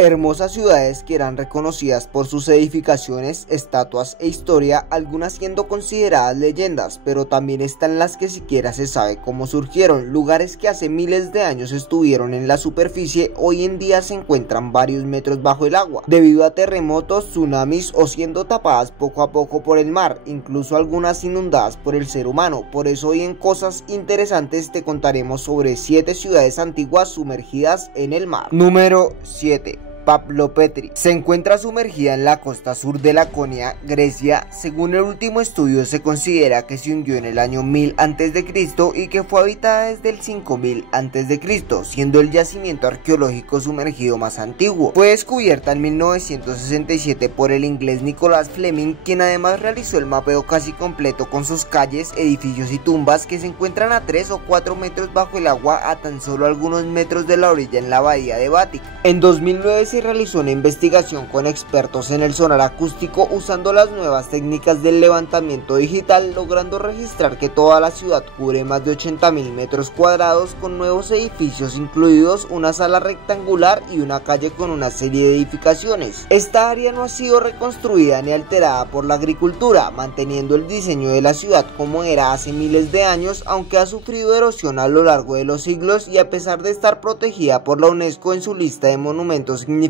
Hermosas ciudades que eran reconocidas por sus edificaciones, estatuas e historia, algunas siendo consideradas leyendas, pero también están las que siquiera se sabe cómo surgieron. Lugares que hace miles de años estuvieron en la superficie, hoy en día se encuentran varios metros bajo el agua, debido a terremotos, tsunamis o siendo tapadas poco a poco por el mar, incluso algunas inundadas por el ser humano. Por eso hoy en Cosas Interesantes te contaremos sobre 7 ciudades antiguas sumergidas en el mar. Número 7. Pavlopetri. Se encuentra sumergida en la costa sur de Laconia, Grecia. Según el último estudio, se considera que se hundió en el año 1000 a.C. y que fue habitada desde el 5000 a.C., siendo el yacimiento arqueológico sumergido más antiguo. Fue descubierta en 1967 por el inglés Nicholas Fleming, quien además realizó el mapeo casi completo con sus calles, edificios y tumbas que se encuentran a 3 o 4 metros bajo el agua, a tan solo algunos metros de la orilla en la bahía de Batik. En 2009 se realizó una investigación con expertos en el sonar acústico usando las nuevas técnicas del levantamiento digital, logrando registrar que toda la ciudad cubre más de 80.000 metros cuadrados, con nuevos edificios incluidos, una sala rectangular y una calle con una serie de edificaciones. Esta área no ha sido reconstruida ni alterada por la agricultura, manteniendo el diseño de la ciudad como era hace miles de años, aunque ha sufrido erosión a lo largo de los siglos, y a pesar de estar protegida por la UNESCO en su lista de monumentos significativos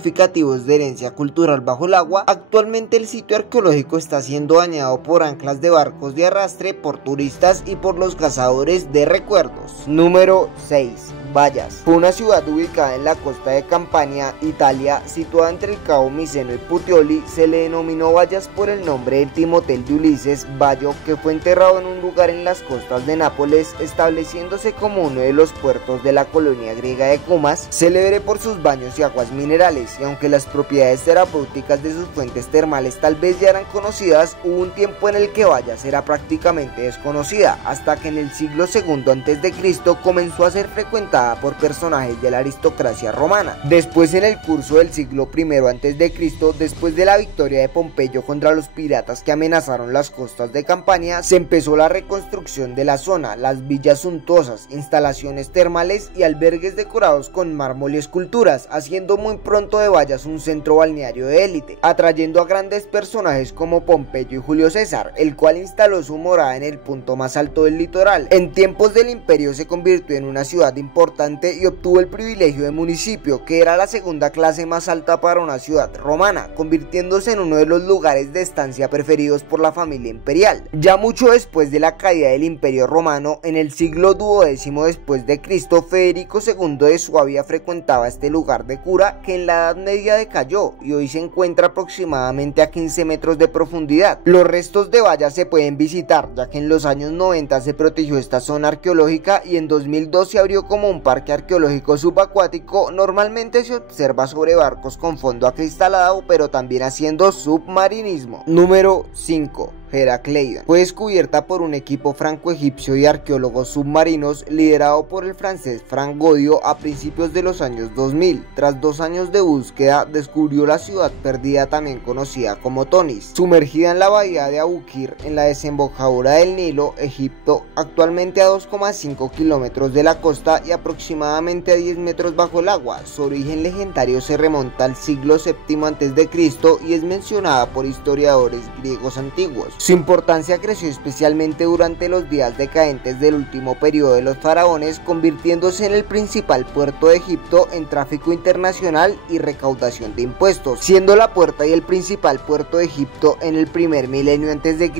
de herencia cultural bajo el agua, actualmente el sitio arqueológico está siendo dañado por anclas de barcos de arrastre, por turistas y por los cazadores de recuerdos. Número 6. Bayas. Fue una ciudad ubicada en la costa de Campania, Italia, situada entre el cabo Miseno y Puteoli. Se le denominó Bayas por el nombre del timotel de Ulises, Bayo, que fue enterrado en un lugar en las costas de Nápoles, estableciéndose como uno de los puertos de la colonia griega de Cumas, célebre por sus baños y aguas minerales. Y aunque las propiedades terapéuticas de sus fuentes termales tal vez ya eran conocidas, hubo un tiempo en el que Bayas era prácticamente desconocida, hasta que en el siglo II a.C. comenzó a ser frecuentada por personajes de la aristocracia romana. Después, en el curso del siglo I a.C., después de la victoria de Pompeyo contra los piratas que amenazaron las costas de Campania, se empezó la reconstrucción de la zona, las villas suntuosas, instalaciones termales y albergues decorados con mármol y esculturas, haciendo muy pronto de Bayas un centro balneario de élite, atrayendo a grandes personajes como Pompeyo y Julio César, el cual instaló su morada en el punto más alto del litoral. En tiempos del imperio se convirtió en una ciudad importante y obtuvo el privilegio de municipio, que era la segunda clase más alta para una ciudad romana, convirtiéndose en uno de los lugares de estancia preferidos por la familia imperial. Ya mucho después de la caída del imperio romano, en el siglo XII después de Cristo, Federico II de Suabia frecuentaba este lugar de cura, que en la Edad Media decayó y hoy se encuentra aproximadamente a 15 metros de profundidad. Los restos de Bayas se pueden visitar, ya que en los años 90 se protegió esta zona arqueológica y en 2002 se abrió como un parque arqueológico subacuático. Normalmente se observa sobre barcos con fondo acristalado, pero también haciendo submarinismo. Número 5. Heracleion. Fue descubierta por un equipo franco-egipcio y arqueólogos submarinos liderado por el francés Franck Goddio a principios de los años 2000. Tras 2 años de búsqueda, descubrió la ciudad perdida, también conocida como Tonis, sumergida en la bahía de Abukir, en la desembocadura del Nilo, Egipto, actualmente a 2,5 kilómetros de la costa y aproximadamente a 10 metros bajo el agua. Su origen legendario se remonta al siglo VII a.C. y es mencionada por historiadores griegos antiguos. Su importancia creció especialmente durante los días decadentes del último periodo de los faraones, convirtiéndose en el principal puerto de Egipto en tráfico internacional y recaudación de impuestos, siendo la puerta y el principal puerto de Egipto en el primer milenio a.C.,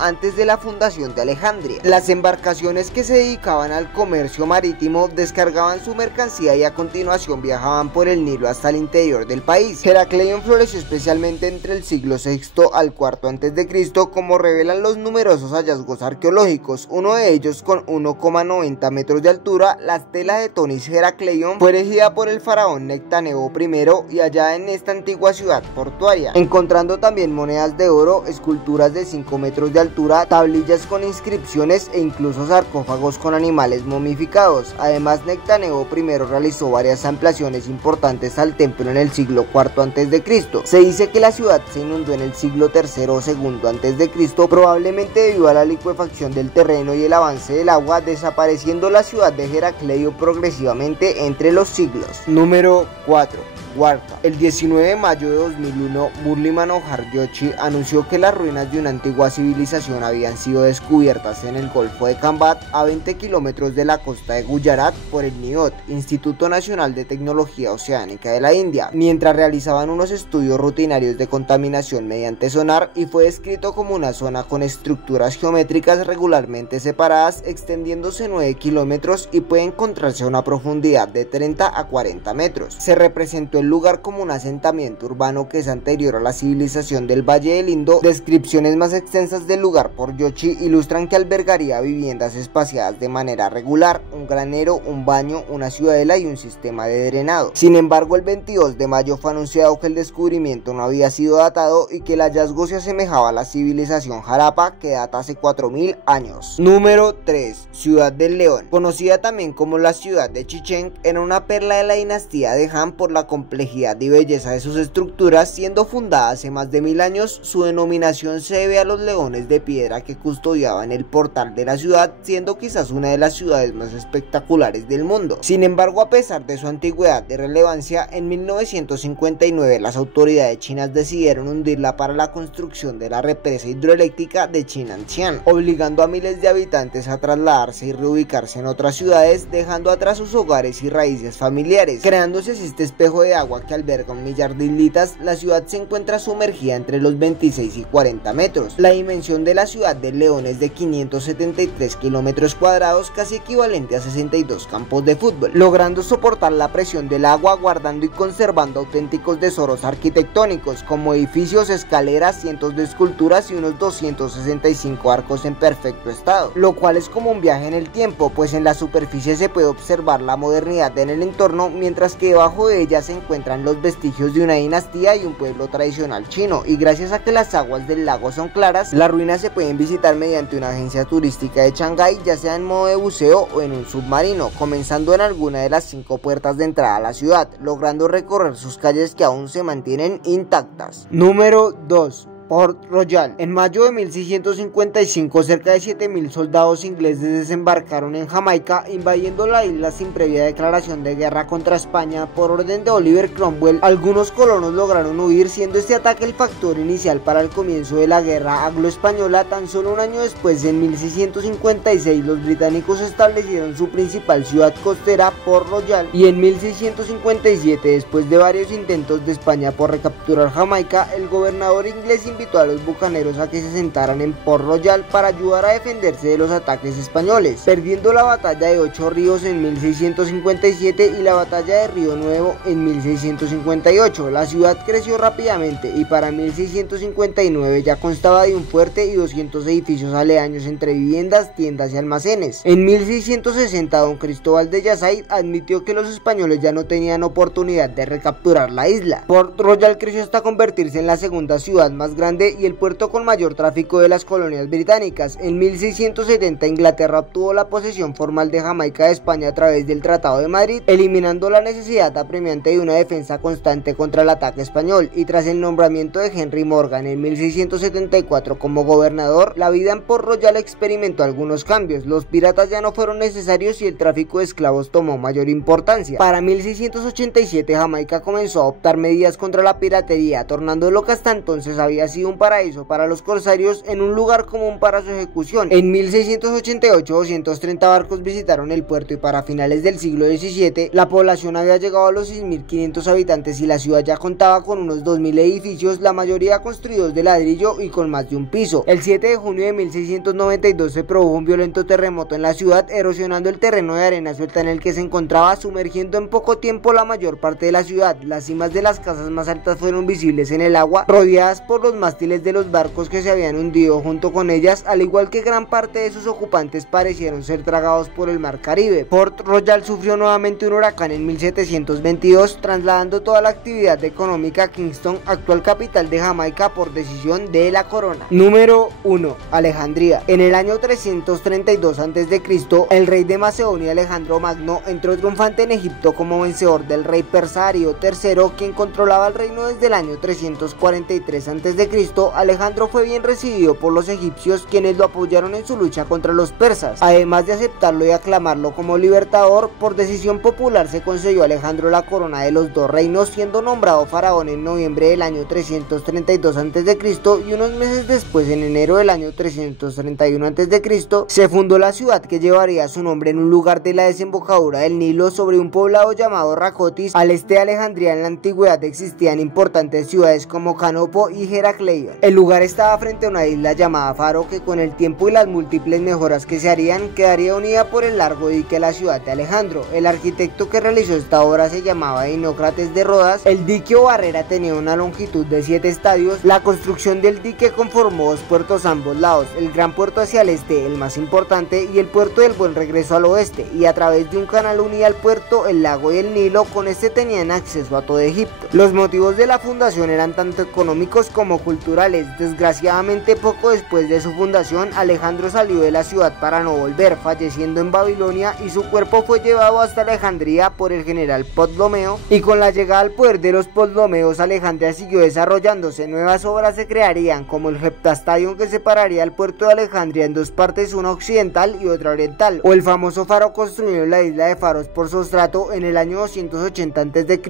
antes de la fundación de Alejandría. Las embarcaciones que se dedicaban al comercio marítimo descargaban su mercancía y a continuación viajaban por el Nilo hasta el interior del país. Heracleion floreció especialmente entre el siglo VI al IV a.C., como revelan los numerosos hallazgos arqueológicos. Uno de ellos, con 1,90 metros de altura, la estela de Tonis Heracleion, fue erigida por el faraón Nectanebo I y hallada en esta antigua ciudad portuaria, encontrando también monedas de oro, esculturas de 5 metros de altura, tablillas con inscripciones e incluso sarcófagos con animales momificados. Además, Nectanebo I realizó varias ampliaciones importantes al templo en el siglo IV a.C. Se dice que la ciudad se inundó en el siglo III o II a.C., probablemente debido a la licuefacción del terreno y el avance del agua, desapareciendo la ciudad de Heracleion progresivamente entre los siglos. Número 4. Warta. El 19 de mayo de 2001, Murli Manohar Joshi anunció que las ruinas de una antigua civilización habían sido descubiertas en el Golfo de Khambat, a 20 kilómetros de la costa de Gujarat, por el NIOT, Instituto Nacional de Tecnología Oceánica de la India, mientras realizaban unos estudios rutinarios de contaminación mediante sonar, y fue descrito como una zona con estructuras geométricas regularmente separadas extendiéndose 9 kilómetros y puede encontrarse a una profundidad de 30 a 40 metros. Se representó el lugar como un asentamiento urbano que es anterior a la civilización del Valle del Indo. Descripciones más extensas del lugar por Joshi ilustran que albergaría viviendas espaciadas de manera regular, un granero, un baño, una ciudadela y un sistema de drenado. Sin embargo, el 22 de mayo fue anunciado que el descubrimiento no había sido datado y que el hallazgo se asemejaba a la civilización Harappa, que data hace 4000 años. Número 3. Ciudad del León. Conocida también como la ciudad de Chichén, era una perla de la dinastía de Han por la complejidad y belleza de sus estructuras. Siendo fundada hace más de 1000 años, su denominación se debe a los leones de piedra que custodiaban el portal de la ciudad, siendo quizás una de las ciudades más espectaculares del mundo. Sin embargo, a pesar de su antigüedad y relevancia, en 1959 las autoridades chinas decidieron hundirla para la construcción de la represa hidroeléctrica de Chinanxian, obligando a miles de habitantes a trasladarse y reubicarse en otras ciudades, dejando atrás sus hogares y raíces familiares. Creándose así este espejo de agua que alberga 1 millar de islitas, la ciudad se encuentra sumergida entre los 26 y 40 metros. La dimensión de la ciudad del León es de 573 kilómetros cuadrados, casi equivalente a 62 campos de fútbol, logrando soportar la presión del agua, guardando y conservando auténticos tesoros arquitectónicos como edificios, escaleras, cientos de esculturas y unos 265 arcos en perfecto estado, lo cual es como un viaje en el tiempo, pues en la superficie se puede observar la modernidad en el entorno, mientras que debajo de ella se encuentran los vestigios de una dinastía y un pueblo tradicional chino. Y gracias a que las aguas del lago son claras, las ruinas se pueden visitar mediante una agencia turística de Shanghái, ya sea en modo de buceo o en un submarino, comenzando en alguna de las 5 puertas de entrada a la ciudad, logrando recorrer sus calles que aún se mantienen intactas. Número 2. Port Royal. En mayo de 1655, cerca de 7000 soldados ingleses desembarcaron en Jamaica, invadiendo la isla sin previa declaración de guerra contra España por orden de Oliver Cromwell. Algunos colonos lograron huir, siendo este ataque el factor inicial para el comienzo de la guerra anglo-española. Tan solo un año después, en 1656, los británicos establecieron su principal ciudad costera, Port Royal, y en 1657, después de varios intentos de España por recapturar Jamaica, el gobernador inglés invitó a los bucaneros a que se sentaran en Port Royal para ayudar a defenderse de los ataques españoles, perdiendo la batalla de 8 Ríos en 1657 y la batalla de Río Nuevo en 1658. La ciudad creció rápidamente y para 1659 ya constaba de un fuerte y 200 edificios aledaños entre viviendas, tiendas y almacenes. En 1660, don Cristóbal de Yazayid admitió que los españoles ya no tenían oportunidad de recapturar la isla. Port Royal creció hasta convertirse en la segunda ciudad más grande y el puerto con mayor tráfico de las colonias británicas. En 1670, Inglaterra obtuvo la posesión formal de Jamaica de España a través del Tratado de Madrid, eliminando la necesidad apremiante de una defensa constante contra el ataque español, y tras el nombramiento de Henry Morgan en 1674 como gobernador, la vida en Port Royal experimentó algunos cambios. Los piratas ya no fueron necesarios y el tráfico de esclavos tomó mayor importancia. Para 1687, Jamaica comenzó a adoptar medidas contra la piratería, tornando lo que hasta entonces había sido un paraíso para los corsarios en un lugar común para su ejecución. En 1688, 230 barcos visitaron el puerto y para finales del siglo XVII, la población había llegado a los 6500 habitantes y la ciudad ya contaba con unos 2000 edificios, la mayoría construidos de ladrillo y con más de un piso. El 7 de junio de 1692 se produjo un violento terremoto en la ciudad, erosionando el terreno de arena suelta en el que se encontraba, sumergiendo en poco tiempo la mayor parte de la ciudad. Las cimas de las casas más altas fueron visibles en el agua, rodeadas por los mástiles de los barcos que se habían hundido junto con ellas, al igual que gran parte de sus ocupantes parecieron ser tragados por el mar Caribe. Port Royal sufrió nuevamente un huracán en 1722, trasladando toda la actividad económica a Kingston, actual capital de Jamaica, por decisión de la corona. Número 1. Alejandría. En el año 332 a.C., el rey de Macedonia, Alejandro Magno, entró triunfante en Egipto como vencedor del rey persa Darío III, quien controlaba el reino desde el año 343 a.C. Cristo, Alejandro fue bien recibido por los egipcios, quienes lo apoyaron en su lucha contra los persas. Además de aceptarlo y aclamarlo como libertador, por decisión popular se concedió a Alejandro la corona de los dos reinos, siendo nombrado faraón en noviembre del año 332 a.C. y unos meses después, en enero del año 331 a.C., se fundó la ciudad que llevaría su nombre en un lugar de la desembocadura del Nilo, sobre un poblado llamado Racotis. Al este de Alejandría en la antigüedad existían importantes ciudades como Canopo y Heracleion. El lugar estaba frente a una isla llamada Faro, que con el tiempo y las múltiples mejoras que se harían, quedaría unida por el largo dique a la ciudad de Alejandro. El arquitecto que realizó esta obra se llamaba Dinócrates de Rodas. El dique o barrera tenía una longitud de 7 estadios. La construcción del dique conformó dos puertos a ambos lados, el gran puerto hacia el este, el más importante, y el puerto del Buen Regreso al oeste, y a través de un canal unía el puerto, el lago y el Nilo. Con este tenían acceso a todo Egipto. Los motivos de la fundación eran tanto económicos como culturales. Desgraciadamente, poco después de su fundación, Alejandro salió de la ciudad para no volver, falleciendo en Babilonia, y su cuerpo fue llevado hasta Alejandría por el general Ptolomeo. Y con la llegada al poder de los Ptolomeos, Alejandría siguió desarrollándose. Nuevas obras se crearían, como el Heptastadion, que separaría el puerto de Alejandría en dos partes, una occidental y otra oriental, o el famoso faro construido en la isla de Faros por Sostrato en el año 280 a.C.,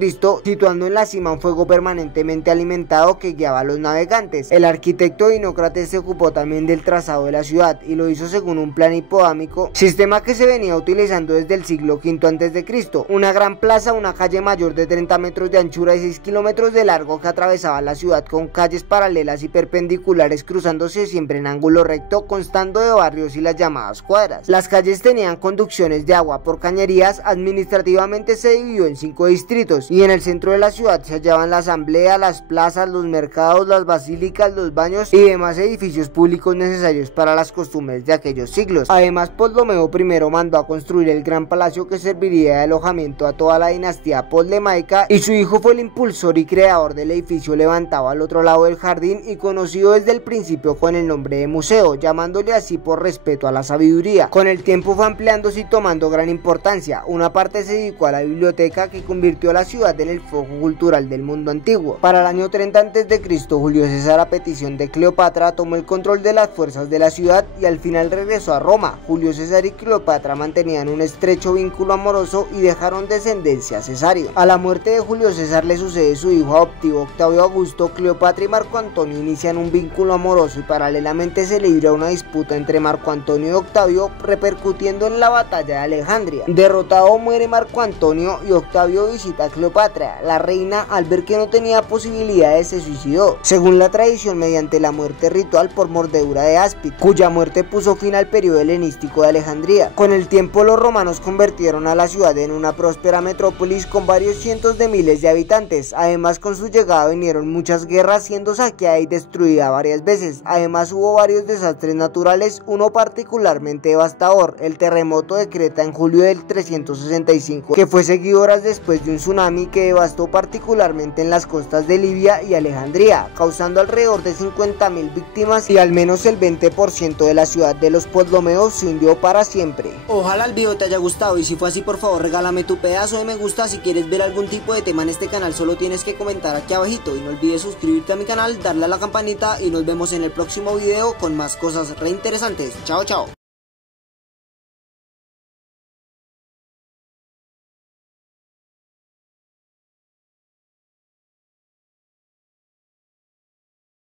situando en la cima un fuego permanentemente alimentado que guiaba a los navegantes. El arquitecto Dinócrates se ocupó también del trazado de la ciudad y lo hizo según un plan hipodámico, sistema que se venía utilizando desde el siglo V a.C. Una gran plaza, una calle mayor de 30 metros de anchura y 6 kilómetros de largo, que atravesaba la ciudad con calles paralelas y perpendiculares cruzándose siempre en ángulo recto, constando de barrios y las llamadas cuadras. Las calles tenían conducciones de agua por cañerías. Administrativamente se dividió en 5 distritos, y en el centro de la ciudad se hallaban la asamblea, las plazas, los mercados, las basílicas, los baños y demás edificios públicos necesarios para las costumbres de aquellos siglos. Además, Ptolomeo I mandó a construir el gran palacio que serviría de alojamiento a toda la dinastía ptolemaica, y su hijo fue el impulsor y creador del edificio levantado al otro lado del jardín y conocido desde el principio con el nombre de museo, llamándole así por respeto a la sabiduría. Con el tiempo fue ampliándose y tomando gran importancia. Una parte se dedicó a la biblioteca, que convirtió a la ciudad en el foco cultural del mundo antiguo. Para el año 30 a.C., Julio César, a petición de Cleopatra, tomó el control de las fuerzas de la ciudad y al final regresó a Roma. Julio César y Cleopatra mantenían un estrecho vínculo amoroso y dejaron descendencia cesárea. A la muerte de Julio César le sucede su hijo adoptivo Octavio Augusto. Cleopatra y Marco Antonio inician un vínculo amoroso, y paralelamente se libra una disputa entre Marco Antonio y Octavio, repercutiendo en la batalla de Alejandría. Derrotado, muere Marco Antonio y Octavio visita a Cleopatra. La reina, al ver que no tenía posibilidades, se suicidó, según la tradición, mediante la muerte ritual por mordedura de áspid, cuya muerte puso fin al periodo helenístico de Alejandría. Con el tiempo, los romanos convirtieron a la ciudad en una próspera metrópolis con varios cientos de miles de habitantes. Además, con su llegada vinieron muchas guerras, siendo saqueada y destruida varias veces. Además, hubo varios desastres naturales, uno particularmente devastador, el terremoto de Creta en julio del 365, que fue seguido horas después de un tsunami que devastó particularmente en las costas de Libia y Alejandría, causando alrededor de 50.000 víctimas, y al menos el 20% de la ciudad de los Ptolomeos se hundió para siempre. Ojalá el video te haya gustado, y si fue así, por favor regálame tu pedazo de me gusta. Si quieres ver algún tipo de tema en este canal, solo tienes que comentar aquí abajito, y no olvides suscribirte a mi canal, darle a la campanita, y nos vemos en el próximo video con más cosas re interesantes. Chao, chao.